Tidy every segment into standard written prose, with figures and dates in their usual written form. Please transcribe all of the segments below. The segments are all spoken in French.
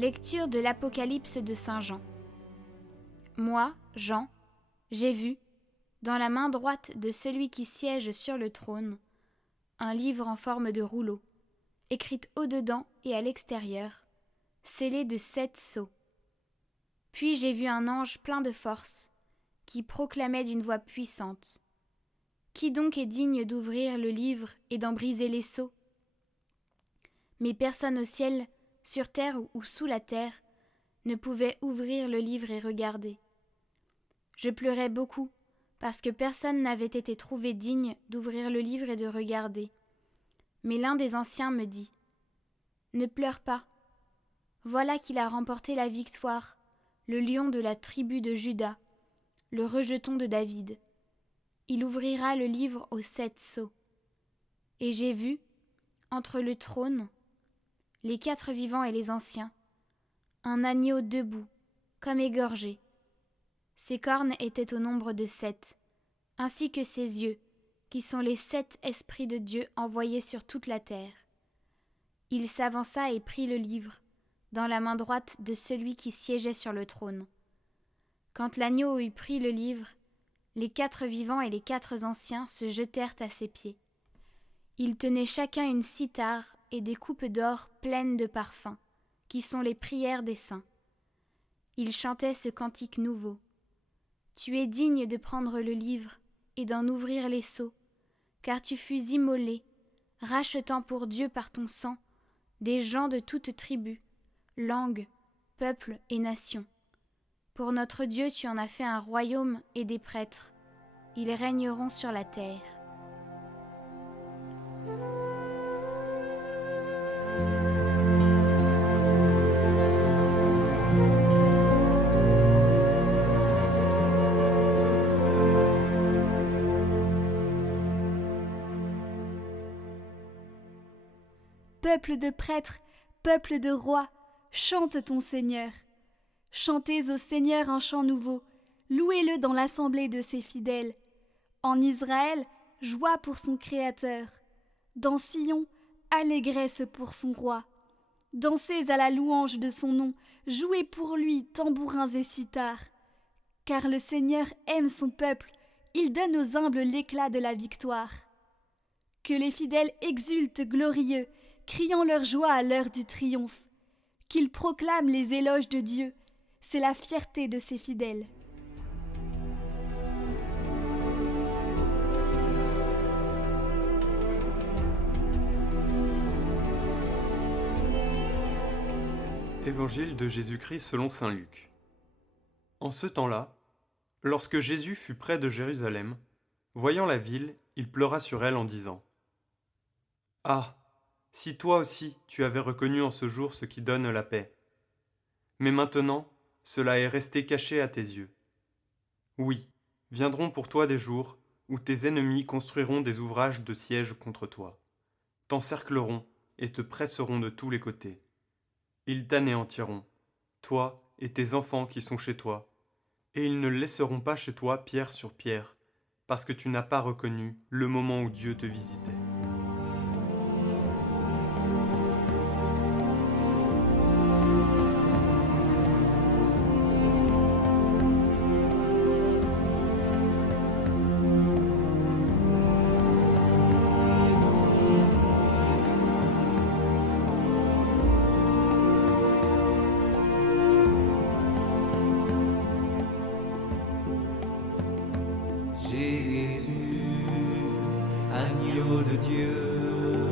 Lecture de l'Apocalypse de Saint Jean. Moi, Jean, j'ai vu, dans la main droite de celui qui siège sur le trône, un livre en forme de rouleau, écrit au-dedans et à l'extérieur, scellé de 7 sceaux. Puis j'ai vu un ange plein de force, qui proclamait d'une voix puissante : Qui donc est digne d'ouvrir le livre et d'en briser les sceaux ? Mais personne au ciel, sur terre ou sous la terre, ne pouvait ouvrir le livre et regarder. Je pleurais beaucoup, parce que personne n'avait été trouvé digne d'ouvrir le livre et de regarder. Mais l'un des anciens me dit : Ne pleure pas. Voilà qu'il a remporté la victoire, le lion de la tribu de Juda, le rejeton de David. Il ouvrira le livre aux 7 sceaux. Et j'ai vu, entre le trône, les 4 vivants et les anciens, un agneau debout, comme égorgé. Ses cornes étaient au nombre de 7, ainsi que ses yeux, qui sont les 7 esprits de Dieu envoyés sur toute la terre. Il s'avança et prit le livre, dans la main droite de celui qui siégeait sur le trône. Quand l'agneau eut pris le livre, les 4 vivants et les 4 anciens se jetèrent à ses pieds. Ils tenaient chacun une cithare et des coupes d'or pleines de parfums, qui sont les prières des saints. Ils chantaient ce cantique nouveau. Tu es digne de prendre le livre et d'en ouvrir les sceaux, car tu fus immolé, rachetant pour Dieu par ton sang des gens de toute tribu, langue, peuple et nation. Pour notre Dieu, tu en as fait un royaume et des prêtres. Ils régneront sur la terre. Peuple de prêtres, peuple de rois, chante ton Seigneur. Chantez au Seigneur un chant nouveau, louez-le dans l'assemblée de ses fidèles. En Israël, joie pour son Créateur. Dans Sion, allégresse pour son roi. Dansez à la louange de son nom, jouez pour lui tambourins et cithars. Car le Seigneur aime son peuple, il donne aux humbles l'éclat de la victoire. Que les fidèles exultent glorieux, criant leur joie à l'heure du triomphe. Qu'ils proclament les éloges de Dieu, c'est la fierté de ses fidèles. Évangile de Jésus-Christ selon saint Luc. En ce temps-là, lorsque Jésus fut près de Jérusalem, voyant la ville, il pleura sur elle en disant : Ah, si toi aussi tu avais reconnu en ce jour ce qui donne la paix. Mais maintenant, cela est resté caché à tes yeux. Oui, viendront pour toi des jours où tes ennemis construiront des ouvrages de siège contre toi, t'encercleront et te presseront de tous les côtés. Ils t'anéantiront, toi et tes enfants qui sont chez toi, et ils ne laisseront pas chez toi pierre sur pierre, parce que tu n'as pas reconnu le moment où Dieu te visitait. Jésus, agneau de Dieu,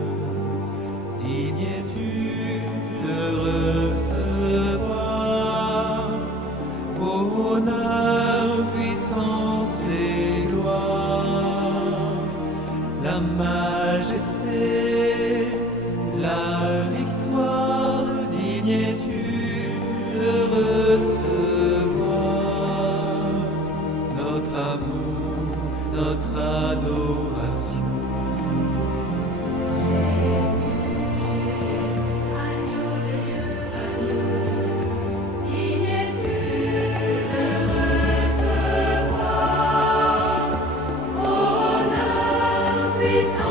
digne es-tu de recevoir honneur, puissance et gloire, la majesté, la victoire, digne es-tu de recevoir notre amour, notre adoration. Puissance